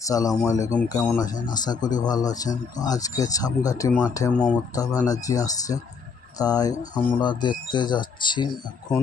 আসসালামু আলাইকুম, কেমন আছেন? আশা করি ভালো আছেন। তো আজকে ছাপঘাটি মাঠে মমতা ব্যানার্জি আসছে, তাই আমরা দেখতে যাচ্ছি এখন।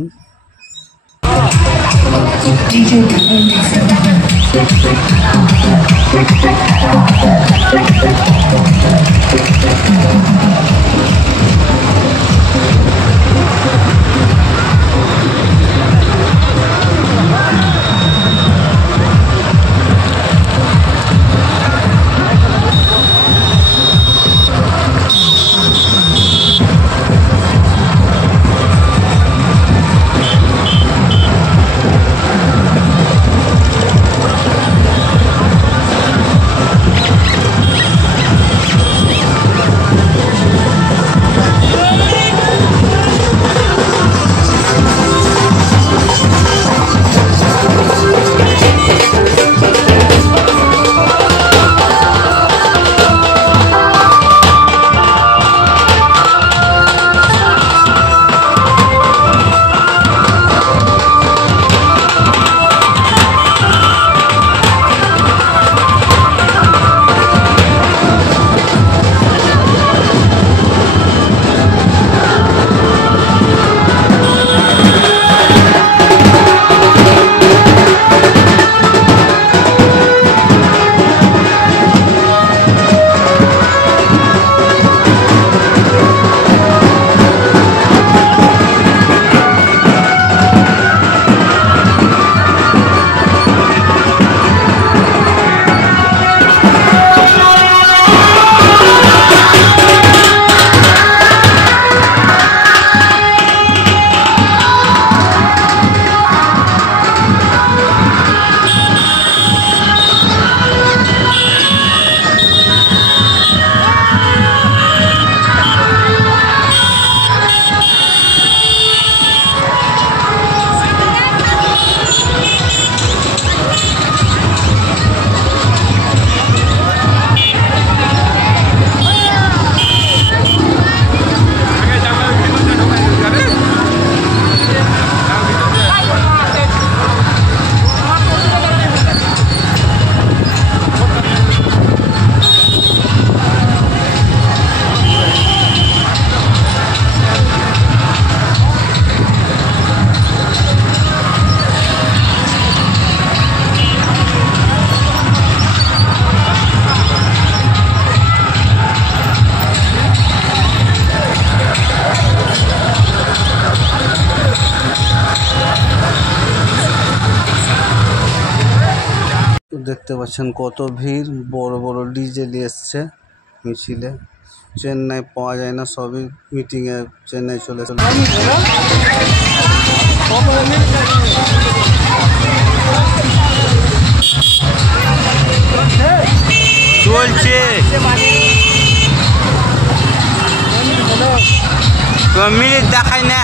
দেখতে পাচ্ছেন কত ভিড়, বড় বড় ডিজে নিয়ে এসছে মিছিলে। চেন্নাই পাওয়া যায় না, সবই মিটিংয়ে চেন্নাই চলে চলছে। মিনিট দেখায় না।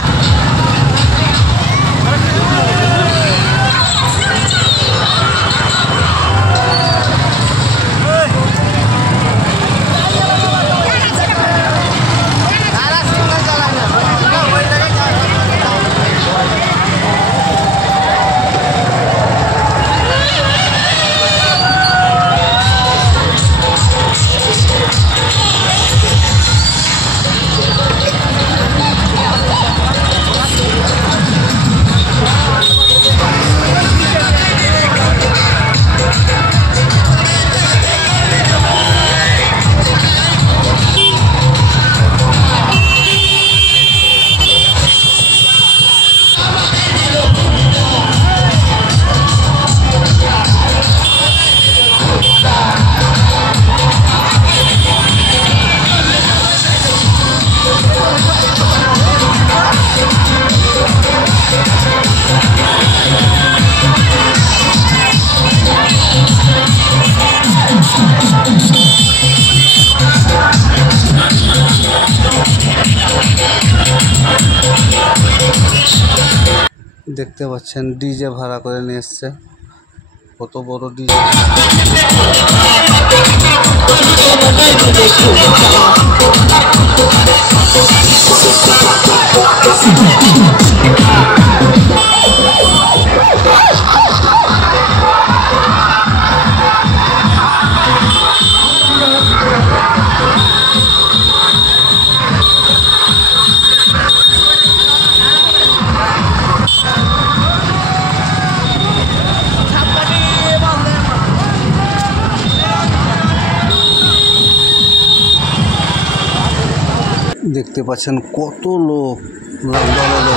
দেখতে পাচ্ছেন ডিজে ভাড়া করে নিয়ে এসছে, কত বড় ডিজে। দেখতে পাচ্ছেন কত লোক দলে দলে।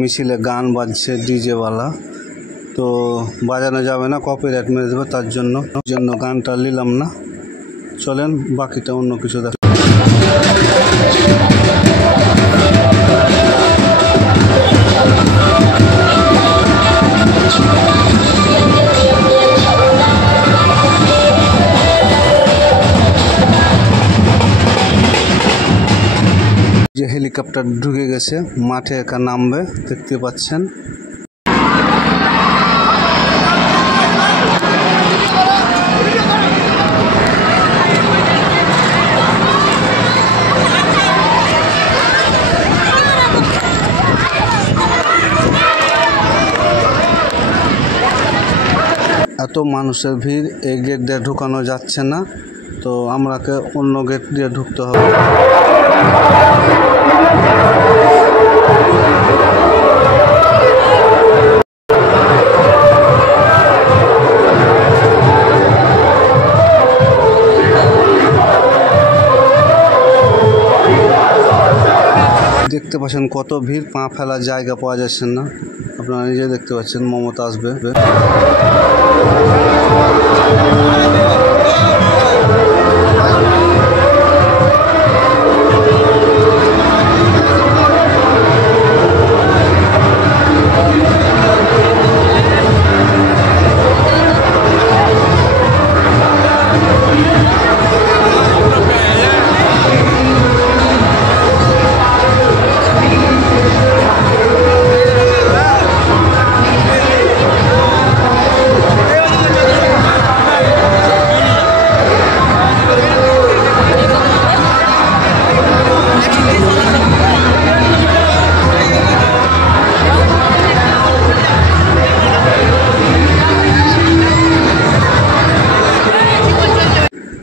মিছিলে গান বাজছে ডিজে ওয়ালা, তো বাজানো যাবে না, কপিরাইট মেরে দেবে, তার জন্য গানটা নিলাম না। চলেন বাকিটা অন্য কিছু দেখ। যে হেলিকপ্টার ঢুকে গেছে মাঠে, একা নামবে, দেখতে পাচ্ছেন। এত মানুষের ভিড়, এই গেট দিয়ে ঢুকানো যাচ্ছে না, তো আমরাকে অন্য গেট দিয়ে ঢুকতে হবে। দেখতে পাচ্ছেন কত ভিড়, পা ফেলার জায়গা পাওয়া যাচ্ছে না। আপনারা নিজে দেখতে পাচ্ছেন মমতা আসবে।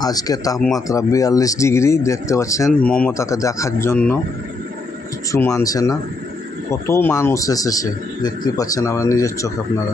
আজকে তাপমাত্রা 42 ডিগ্রি। দেখতে পাচ্ছেন মমতাকে দেখার জন্য কিছু মানছে না, কত মানুষ এসেছে দেখতে পাচ্ছেন আপনারা নিজের চোখে আপনারা।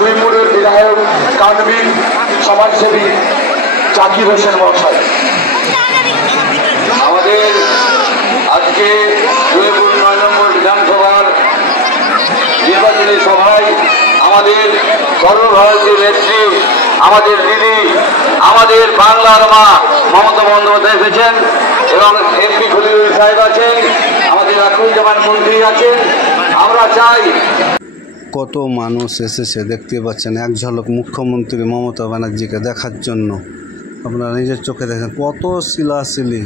রবিপুরের বিধায়ক কানবীর সমাজসেবী জাকির হোসেন মহাশয়। আমাদের আজকে রবিপুর ৯ নম্বর বিধানসভার নির্বাচনী সভায় আমাদের সর্বভারতীয় নেত্রী, আমাদের দিদি, আমাদের বাংলার মা মমতা বন্দ্যোপাধ্যায় এসেছেন এবং এমপি খলিলুর সাহেব আছেন, আমাদের আকুলজামান মন্ত্রী আছেন। আমরা চাই কত মানুষ এসেছে দেখতে পাচ্ছেন এক ঝলক মুখ্যমন্ত্রী মমতা ব্যানার্জিকে দেখার জন্য। আপনারা নিজের চোখে দেখেন কত শিলাশিলি,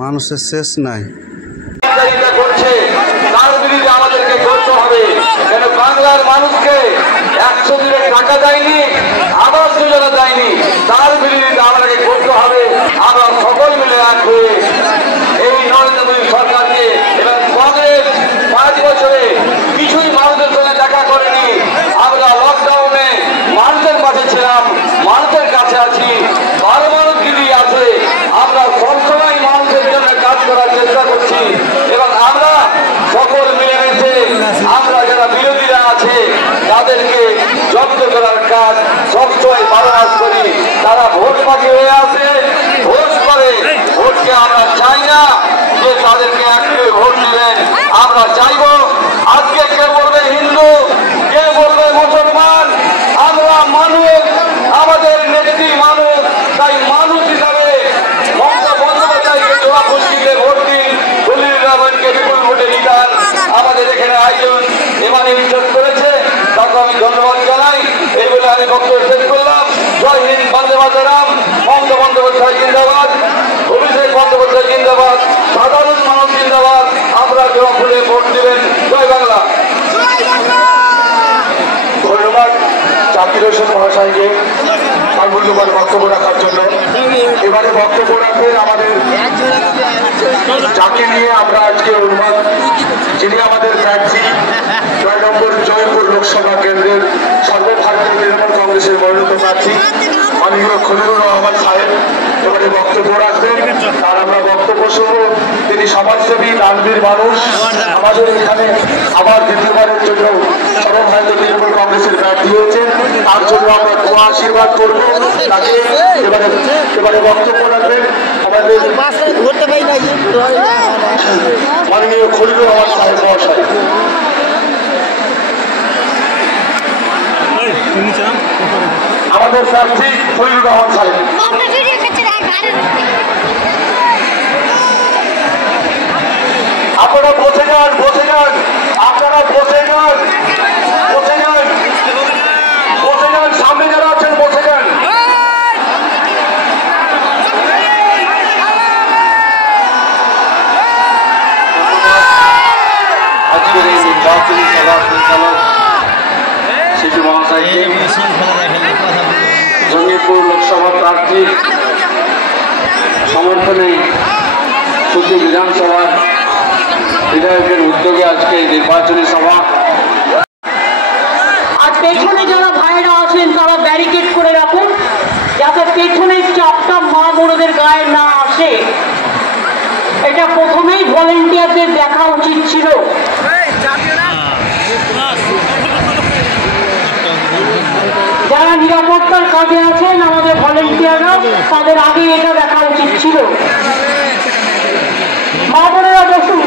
মানুষের শেষ নাই। করছে তার বিরুদ্ধে আমাদেরকে করতে হবে, কেন বাংলার মানুষকে 100 দিনের টাকা দেয়নি, আবাস যোজনা দেয়নি, তার বিরুদ্ধে আমাদেরকে করতে হবে। আমরা সকল মিলে রাখবে এই নরেন্দ্র মোদী সরকারকে এবং কংগ্রেস 5 বছরে কিছুই মানুষের সঙ্গে দেখা করেনি। আমরা লকডাউনে মানুষের পাশে ছিলাম, মানুষের কাছে আছি, ভালো মানুষ দিদি আছে। আমরা সবসময় মানুষের জন্য কাজ করার চেষ্টা করছি এবং আমরা সকল মিলেমিশে আমরা যারা বিরোধীরা আছে তাদেরকে জব্দ করার কাজ সবসময় বারবার করি। তারা ভোট বাকি হয়ে আসে, ভোট করে, ভোটকে আমরা চাই না যে তাদেরকে একটু ভোট দিলেন। আমরা চাইব আজকে কে বলবে হিন্দু, কে বলবে মুসলমান, আমরা মানুষ, আমাদের নেত্রী মানুষ, তাই মানুষ হিসাবে মমতা বন্দ্যোপাধ্যায়কে জোড়া ফুসকিতে ভোট দিন, খলিলুর রহমানকে বিপুল ভোটে জিতান। আমাদের এখানে আয়োজন এমানে বিশ্বাস করেছে, তাকে আমি ধন্যবাদ জানাই। এই বলে আমি বক্তব্য শেষ করলাম। জয় হিন্দ, বন্দে মাতরম। মমতা বন্দ্যোপাধ্যায় জিন্দাবাদ, অভিষেক বন্দ্যোপাধ্যায় জিন্দাবাদ, সাধারণ মানুষ জিন্দাবাদ। আমরা জোড়া ফুলে ভোট দিবেন। জয় বাংলা। ধন্যবাদ জাকির হোসেন মহাশয়কে তার মূল্যবান বক্তব্য রাখার জন্য। এবারে বক্তব্য রাখবেন আমাদের যাকে নিয়ে আমরা আজকে অনুমান, যিনি আমাদের প্রার্থী ৯ নম্বর জয়পুর লোকসভা কেন্দ্রের সর্বভারতীয় তৃণমূল কংগ্রেসের মনোনীত প্রার্থী মাননীয় খলিলুর রহমান সাহেব এবারে বক্তব্য রাখবেন। তার আমরা বক্তব্য শুনব। তিনি সমাজসেবী, দানবীর মানুষ। আমাদের এখানে আবার দ্বিতীয়বারের জন্য সর্বভারতীয় তৃণমূল কংগ্রেসের প্রার্থী হয়েছেন, তার জন্য আমরা দোয়া আশীর্বাদ করব। তাকে এবারে বক্তব্য রাখবেন আমাদের মাননীয় খলিলুর রহমান সাহেব মহাশয়। আমাদের প্রার্থী খলিলুর রহমান সাহেব। আপনারা বসে যান, বসে যান, আপনারা বসে যান, বসে যান, বসে যান, সামনে যারা আছেন বসে যান। আজকের এই নির্বাচনী সভা পরিচালক শিশু মহাশয়কে, জঙ্গিপুর লোকসভা প্রার্থী সমর্থনে সুতি বিধানসভার বিধায়কের উদ্যোগে আজকে নির্বাচনী সভা। আর পেছনে যারা ভাইরা আছেন তারা ব্যারিকেড করে রাখুন, যাতে পেছনের চাপটা মা বোনদের গায়ে না আসে। এটা প্রথমেই ভলেন্টিয়ারদের দেখা উচিত ছিল। যারা নিরাপত্তার কাজে আছেন আমাদের ভলেন্টিয়াররা, তাদের আগে এটা দেখা উচিত ছিল। মা বোনেরা বসুন।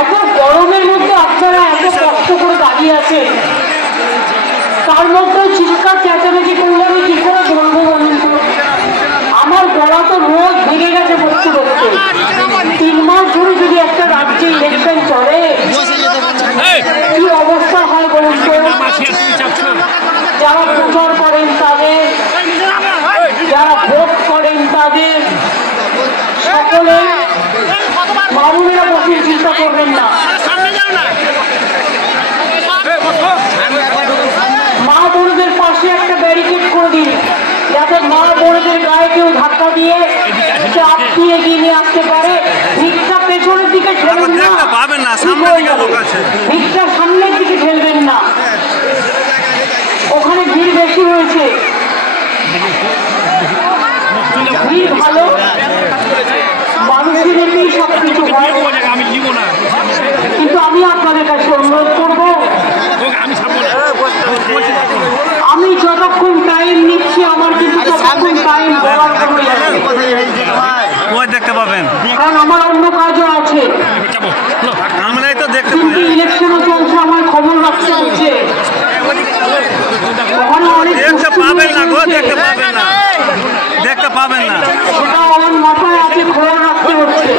এত গরমের মধ্যে আপনারা এত কষ্ট করে দাঁড়িয়ে আছেন, তার মধ্যে চিৎকার চেঁচামেচি করলে আমি কি করে বলবো বলুন তো? আমার গলা তো রোজ ভেঙে গেছে বসতে বসতে। 3 মাস ধরে যদি একটা রাজ্যে ইলেকশন চলে কি অবস্থা হয় বলুন তো? যারা প্রচার করেন তাদের, যারা ভোট করেন তাদের, সকলে মামুনেরা বসে চিন্তা করবেন না। মা বোনদের পাশে একটা ব্যারিকেড করে দিন, যাতে মা বোনদের গায়ে কেউ ধাক্কা দিয়ে চাপ দিয়ে এগিয়ে নিয়ে আসতে পারে। ভিড়টা পেছনের দিকে ঠেলবেন না, ভিড়টা সামনের দিকে ঠেলবেন না, ওখানে ভিড় বেশি হয়েছে। কাজও আছে, আমরাই তো দেখতে কিন্তু ইলেকশনও চলছে, আমার খবর রাখতে হচ্ছে। ওখানে অনেক দেখতে পাবেন না গো, দেখতে পাবেন না, দেখতে পাবেন না, সেটাও আমার মাথায় আছে, খবর রাখতে হচ্ছে।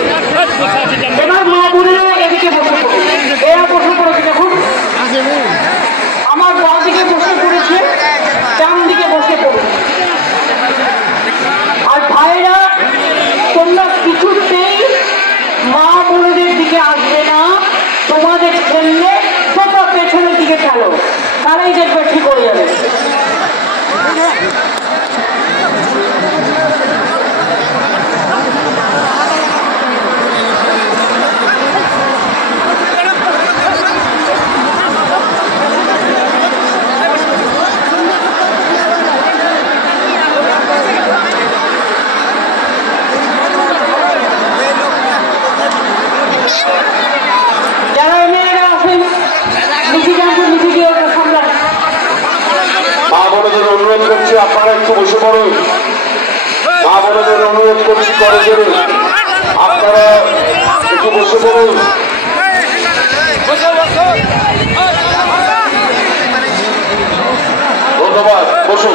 এবার মা বোনেরা এদিকে বসে পড়ে, এরা বসে পড়েছে, দেখুন আমার বাঁ দিকে বসে পড়েছে, ডান দিকে বসে পড়ে। আর ভাইরা তোমরা কিছুতেই মা বোনদের দিকে আসবে না, তোমাদের ঠেললে তোমরা পেছনের দিকে চলো, তারাই দেখবে ঠিক হয়ে যাবে। যারা মেয়েরা আছেন নিচে যান, নিচে গিয়ে ওটা সামলান। মা বোনদের অনুরোধ করছি আপনারা একটু বসে পড়ুন। মা বোনদের অনুরোধ করছি করে জোরে আপনারা একটু বসে পড়ুন। ধন্যবাদ, বসুন।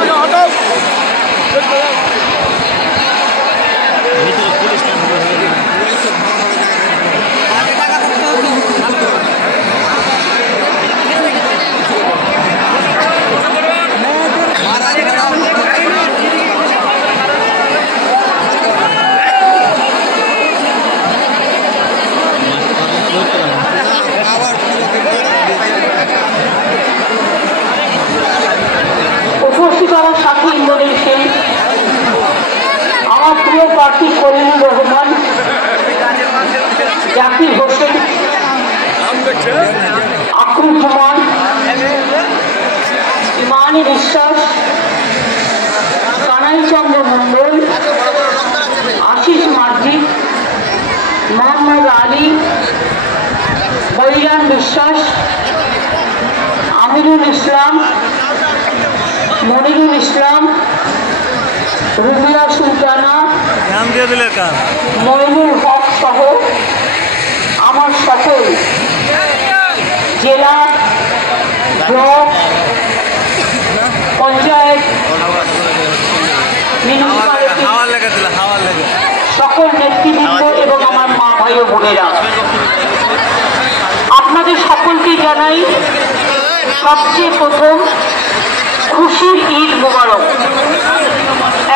উপস্থিত আমার সাথী ইন্দ্রনীল সেন, আমার প্রিয় প্রার্থী খলিলুর রহমান, জাকির হোসেন, আক্রুল কুমার, ইমানি বিশ্বাস, কানাই চন্দ্র মন্ডল, আশিস মার্জি, মোহাম্মদ আলী, বৈরান বিশ্বাস, আমিরুল ইসলাম, মনিরুল ইসলাম, রুবিয়া সুলতানা, মইনুল হক সহ আমার সকল জেলা, ব্লক, পঞ্চায়েত, মিউনিসিপ্যালিটি সকল নেতৃবৃন্দ এবং আমার মা ভাই ও বোনেরা, আপনাদের সকলকে জানাই সবচেয়ে প্রথম খুশির ঈদ মোবারক।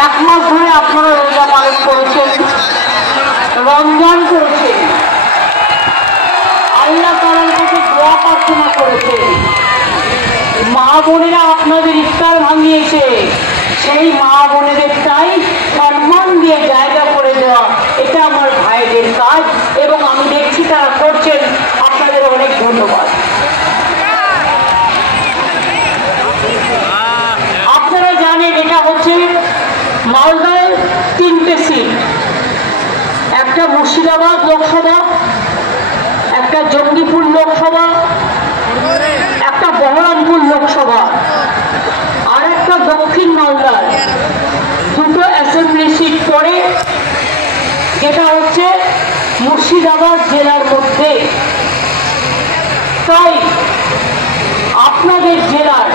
1 মাস ধরে আপনারা রোজা পালন করেছেন, রমজান করেছেন, আল্লাহ তাআলার কাছে দোয়া প্রার্থনা করেছেন। মা বোনেরা আপনাদের ইফতার ভাঙিয়েছে, সেই মা বোনেদেরটাই সম্মান দিয়ে জায়গা করে দেওয়া, এটা আমার ভাইদের কাজ এবং আমি দেখছি তারা করছেন। আপনাদের অনেক ধন্যবাদ। আপনারা জানেন এটা হচ্ছে মালদায় 3টে সিট, একটা মুর্শিদাবাদ লোকসভা, একটা জঙ্গিপুর লোকসভা, একটা বহরমপুর লোকসভা, আর একটা দক্ষিণ মালদার 2টো অ্যাসেম্বলি সিট পড়ে, যেটা হচ্ছে মুর্শিদাবাদ জেলার মধ্যে। তাই আপনাদের জেলার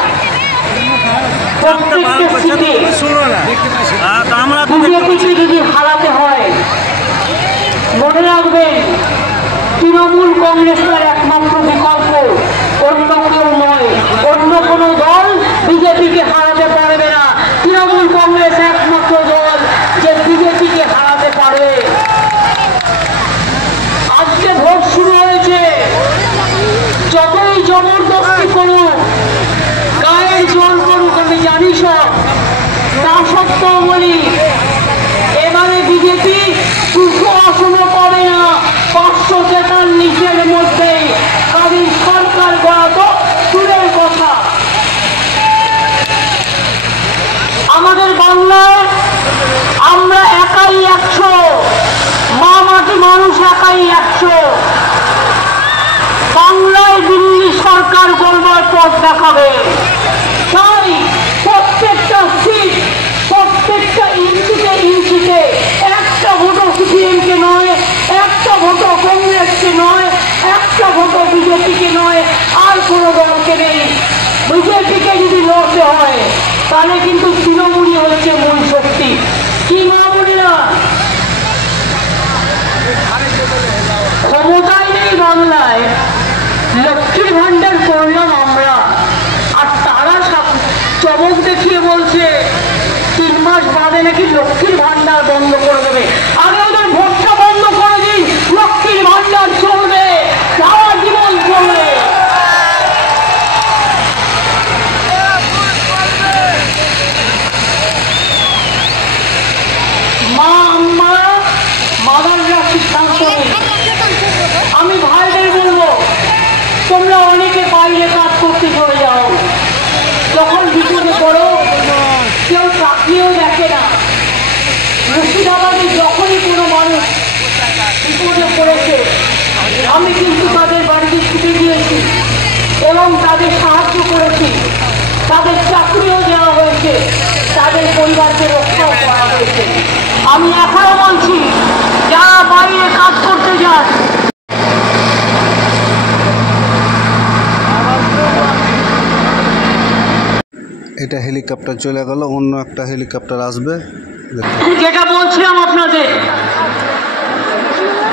প্রত্যেকটা সিটে বিজেপিকে যদি হারাতে হয়, মনে রাখবেন তৃণমূল কংগ্রেস তার একমাত্র বিকল্প, অন্য কেউ নয়। অন্য কোনো দল বিজেপিকে হারাতে পারবে না। তৃণমূল কংগ্রেস একমাত্র দল যে বিজেপিকে হারাতে পারবে। আজকে ভোট শুরু হয়েছে, যতই জবরদস্তি করুক, গায়ের জোর করুক, আমি জানি সব, তা সত্ত্বেও বলি এবারে বিজেপি 200 আসনও পাবে না, 543-এর মধ্যেই কাদের সরকার গড়া তো দূরের কথা। আমাদের বাংলায় আমরা একাই 100, মা মাটি মানুষ একাই 100। বাংলায় দিল্লি সরকার গড়বার পথ দেখাবে। তাই প্রত্যেকটা সিট, প্রত্যেকটা ইঞ্চিতে ইঞ্চিতে, একটা ভোটও সিপিএমকে নয়, একটা ভোটও কংগ্রেসকে নয়, একটা ভোটও বিজেপিকে নয়, আর কোনো দলকে নেই। বিজেপিকে যদি লড়তে হয় তাহলে কিন্তু তৃণমূলই হচ্ছে মূল শক্তি। কি মামুনিরা, ক্ষমতায় নেই বাংলায়, লক্ষ্মীর ভান্ডার করলাম আমরা, আর তারা চমক দেখিয়ে বলছে 3 মাস বাদে নাকি লক্ষ্মীর ভান্ডার বন্ধ করে দেবে। আগে ওদের ভোটটা বন্ধ করে দিন, লক্ষ্মীর ভান্ডার চলবে, সারা জীবন চলবে। মা আম্মা মাদাররা সিদ্ধান্ত নেই। আমি ভাইদের বলবো, তোমরা অনেকে বাইরে কাজ করতে চলে যাও, যখন বিপদে পড়ো কেউ তাকিয়েও দেখে না। মুর্শিদাবাদে যখনই কোনো মানুষ বিপদে পড়েছে আমি কিন্তু তাদের বাড়িতে ছুটে গিয়েছি এবং তাদের সাহায্য করেছি, তাদের চাকরিও দেওয়া হয়েছে, তাদের পরিবারকে রক্ষাও করা হয়েছে। আমি এখনো বলছি, যারা বাইরে কাজ করতে যান এটা হেলিকপ্টার চলে গেল, অন্য একটা হেলিকপ্টার আসবে। যেটা বলছিলাম আপনাদের,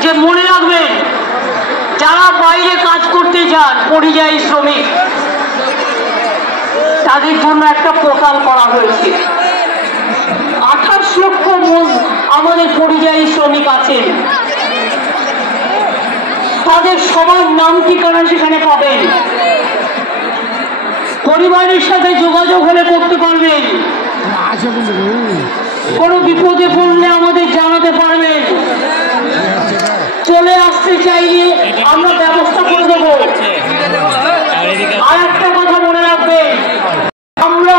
যে মনে রাখবেন যারা বাইরে কাজ করতে যান পরিযায়ী শ্রমিক, তাদের জন্য একটা পোর্টাল করা হয়েছে। 28 লক্ষ আমাদের পরিযায়ী শ্রমিক আছেন, তাদের সবার নাম ঠিকানা সেখানে পাবেন। পরিবারের সাথে যোগাযোগ হলে করতে পারবেন, কোনো বিপদে পড়লে আমাদের জানাতে পারবেন। চলে আসতে চাইলে আমরা ব্যবস্থা করে দেবো। আর একটা কথা মনে রাখবেন, আমরা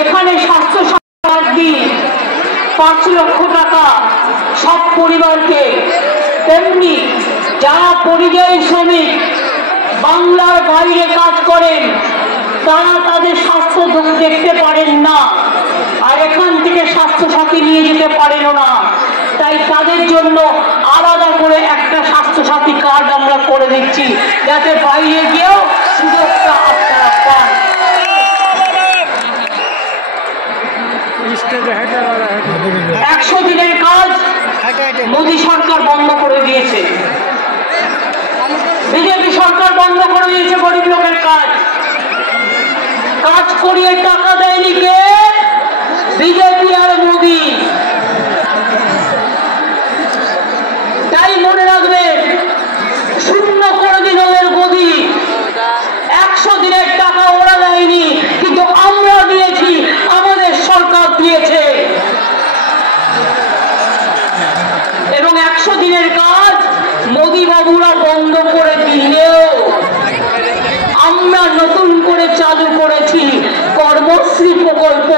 এখানে স্বাস্থ্য সাথী দিই 5 লক্ষ টাকা সব পরিবারকে, তেমনি যারা পরিযায়ী শ্রমিক বাংলার বাইরে কাজ করেন তারা তাদের স্বাস্থ্য দেখতে পারেন না, আর এখান থেকে স্বাস্থ্য সাথী নিয়ে যেতে পারেন না। তাই তাদের জন্য আলাদা করে একটা স্বাস্থ্য সাথী কার্ড আমরা করে দিচ্ছি, যাতে বাইরে গিয়েও সুযোগটা আপনারা পান। 100 দিনের কাজ মোদী সরকার বন্ধ করে দিয়েছে, বিজেপি সরকার বন্ধ করে দিয়েছে গরিব লোকের কাজ। কাজ করিয়ে টাকা দেয়নি কে? বিজেপি আর মোদী। তাই মনে রাখবেন, শূন্য করে দিন ওদের গদি। 100 দিনের টাকা ওরা দেয়নি, কিন্তু আমরা দিয়েছি, আমাদের সরকার দিয়েছে। এবং 100 দিনের কাজ মোদী বাবুরা বন্ধ করে দিলেও আমরা নতুন করে চালু করেছি কর্মশ্রী প্রকল্প।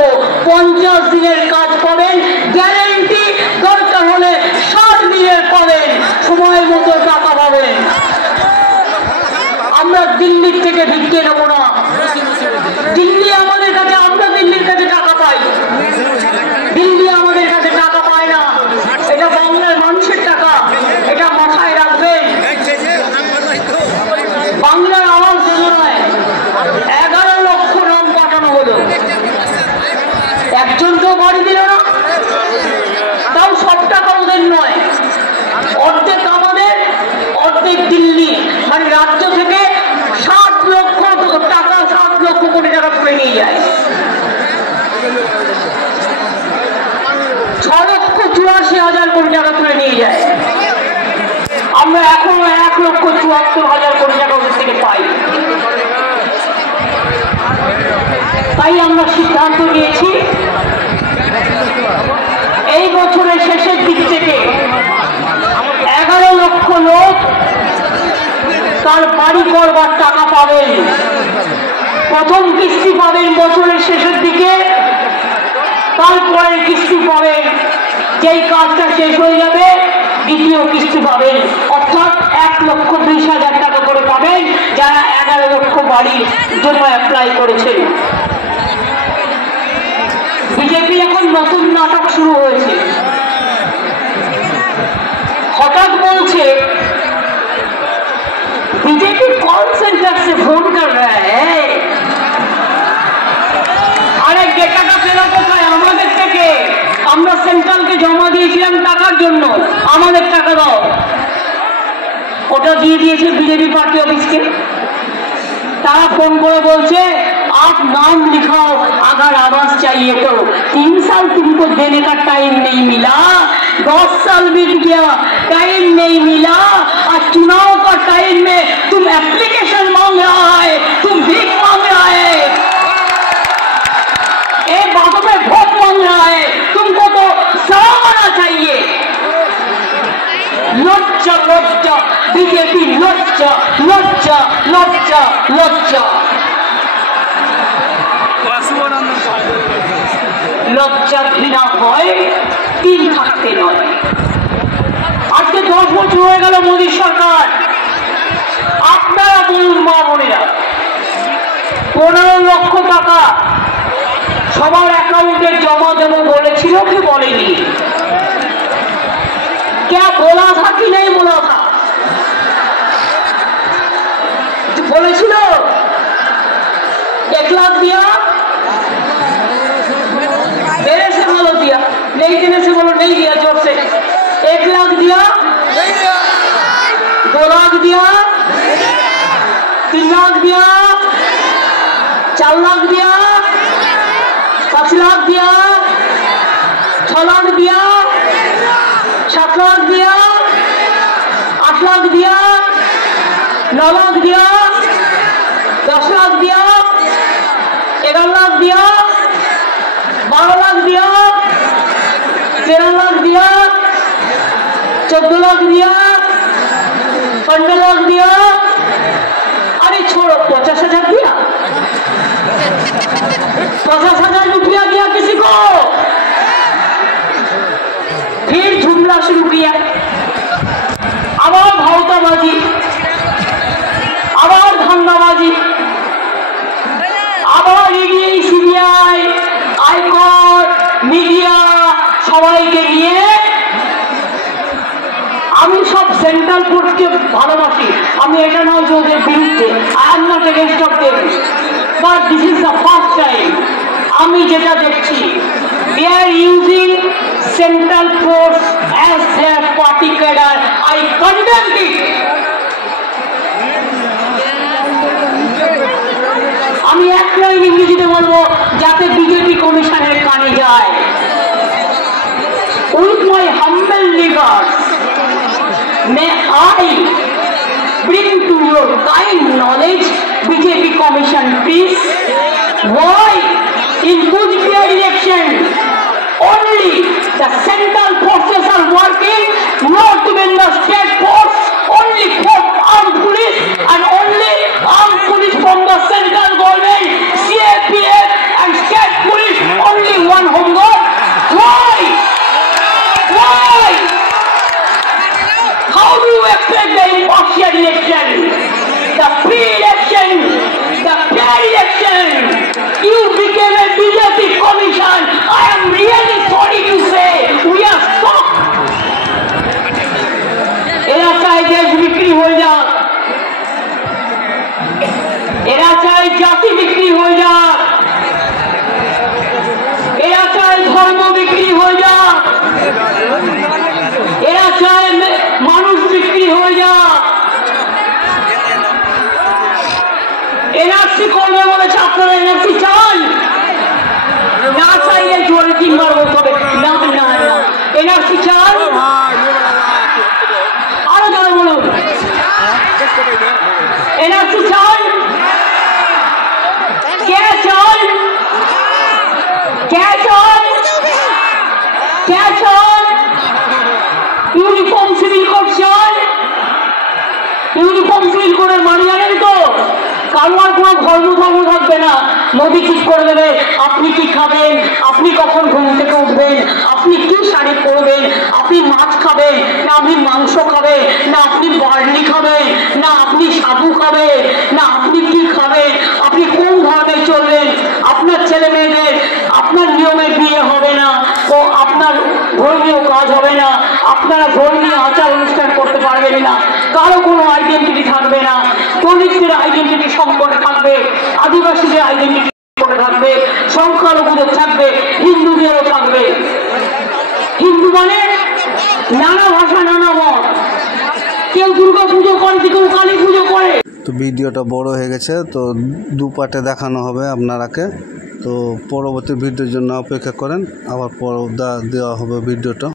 50 দিনের কাজ পাবেন গ্যারেন্টি, দরকার হলে 60 দিনের পাবেন, সময় মতো টাকা পাবেন। আমরা দিল্লির থেকে ভিক্ষে নেব না, দিল্লি আমাদের কাছে, আমরা দিল্লির কাছে টাকা পাই, দিল্লি আমাদের কাছে টাকা পায় না। এটা বাংলার মানুষের টাকা, এটা মাথায় রাখবেন। বাংলার আওয়াজ যোজনায় 11 লক্ষ নাম পাঠানো হলো, একজন তো বাড়ি দিল না, তাও সব টাকা ওদের নয়, অর্ধেক আমাদের, অর্ধেক দিল্লি। মানে রাজ্য থেকে 60 লক্ষ টাকা, 60 লক্ষ কোটি টাকা তুলে নিয়ে যায়। 6,84,000 কোটি টাকা তুলে নিয়ে যায়। আমরা এখনো 1,74,000 কোটি টাকা ওদের থেকে পাই। তাই আমরা সিদ্ধান্ত নিয়েছি এই বছরের শেষের দিক থেকে 11 লক্ষ লোক তার বাড়ি করবার টাকা পাবেন। প্রথম কিস্তি পাবেন বছরের শেষের দিকে, তারপরে কিস্তি পাবেন, যেই কাজটা শেষ হয়ে যাবে দ্বিতীয় কিস্তি পাবেন, অর্থাৎ 1,20,000 টাকা করে পাবেন যারা 11 লক্ষ বাড়ির জন্য অ্যাপ্লাই করেছেন। বিজেপি এখন নতুন নাটক শুরু হয়েছে, হঠাৎ বলছে জমা দিয়েছিলাম টাকার জন্য, আমাদের টাকা দাও, ওটা দিয়ে দিয়েছে বিজেপি পার্টি অফিসকে। तारा फोन করে বলছে आप नाम लिखाओ अगर आवास चाहिए तो। 3 साल तुमको देने का टाइम नहीं मिला, 10 साल बीत गया टाइम नहीं मिला, और चुनाव का टाइम में तुम एप्लीकेशन मांग रहा है, तुम भीख मांग रहा है, एक बातों में वोट मांग रहा है। तुमको तो शर्म आना चाहिए। लज्जा लज्जा बीजेपी, लज्जा लज्जा लज्जा लज्जा लज्जा घृणा भय तीन থাকতে নয়। আজকে 10 বছর হয়ে গেল মোদী সরকার। আপনারা বলুন মা বোনেরা, 15 লক্ষ টাকা সবার অ্যাকাউন্টে জমা দেবো বলেছিল কি বলেনি? क्या बोला था कि नहीं बोला था? बोलेছিল 1 लाख दिया, देने से बोलो दिया, नहीं देने से बोलो नहीं दिया, जोर से 1 लाख दिया, 2 लाख दिया, 3 लाख दिया, 4 लाख दिया, 5 लाख दिया, 6 लाख दिया, 7 लाख दिया, 8 लाख दिया, 9 लाख दिया, 10 लाख दिया, 11 लाख दिया, 12 लाख दिया, 13 लाख दिया, 14 लाख दिया, 15 लाख दिया। अरे छोड़ो, 50,000 दिया, 50,000 रुपया दिया किसी को। फिर जुमला शुरू किया, आबार भावताबाजी, आबार धांधाबाजी, आबार ईडी, सीबीआई, हाईकोर्ट, मीडिया সবাইকে নিয়ে। আমি সব সেন্ট্রাল কোর্টকে ভালোবাসি, আমি এটা নয় যে ওদের বিরুদ্ধে, I am not against of them, but this is the first time আমি যেটা দেখছি, they are using central force as their party cadre. I condemn it. আমি এক লাইন ইংরেজিতে বলবো যাতে বিজেপি কমিশনের কানে যায়। With my humble regards, may I bring to your kind knowledge BJP commission, please, why in Kuchbihar election only the central forces are working, not even the state force, only for armed police and only armed police from the central government, CAPF and state police, only one home guard. Why? Why? How do you expect the impartial election, the free election, the fair election? You became a BJP commission. I am really sorry to say we are shocked. এরা চায় দেশ বিক্রি হয়ে যাক, এরা চায় জাতি বিক্রি হয়ে যাক, এরা চায় ধর্ম বিক্রি হয়ে যাক, এরা চায় মানুষ বিক্রি হয়ে যাক। এনআরসি করবে বলেছে, আপনারা এনআরসি চান? না চাইলে জোরে 3 বার বলতে হবে না না না। এনআরসি চান? আরো জোরে বলুন, এনআরসি চান? কে চান? কে চান? কে চান? ইউনিফর্ম সিভিল কোড চান? ইউনিফর্ম সিভিল কোডের মানে জানেন তো? কারো আর কোনো ধর্ম থাকবে না। মোদী ঠিক করে দেবে আপনি কি খাবেন, আপনি কখন ঘুম থেকে উঠবেন, আপনি কি শাড়ি পরবেন, আপনি মাছ খাবেন না আপনি মাংস খাবেন, না আপনি বার্লি খাবেন, না আপনি সাবু খাবেন, না আপনি কি খাবেন, আপনি কোন ধর্মে চলবেন, আপনার ছেলে মেয়েদের আপনার নিয়মে বিয়ে হবে না, ও আপনার ধর্মীয় কাজ হবে না, আপনারা ধর্মীয় আচার অনুষ্ঠান করতে পারবেন না, কারো কোনো আইডেন্টিটি থাকবে না, দলিতদের আইডেন্টিটি সংকটে থাকবে, আদিবাসীদের আইডেন্টিটি করে থাকবে, সংখ্যালঘুদের থাকবে, হিন্দুদেরও থাকবে। হিন্দু মানে নানা ভাষা নানা মত, কেউ দুর্গা পুজো করে, কেউ কালী পুজো করে। তো ভিডিওটা বড় হয়ে গেছে, তো দু পার্টে দেখানো হবে আপনারাকে। তো পরবর্তী ভিডিওর জন্য অপেক্ষা করেন, আবার দেওয়া হবে ভিডিওটা।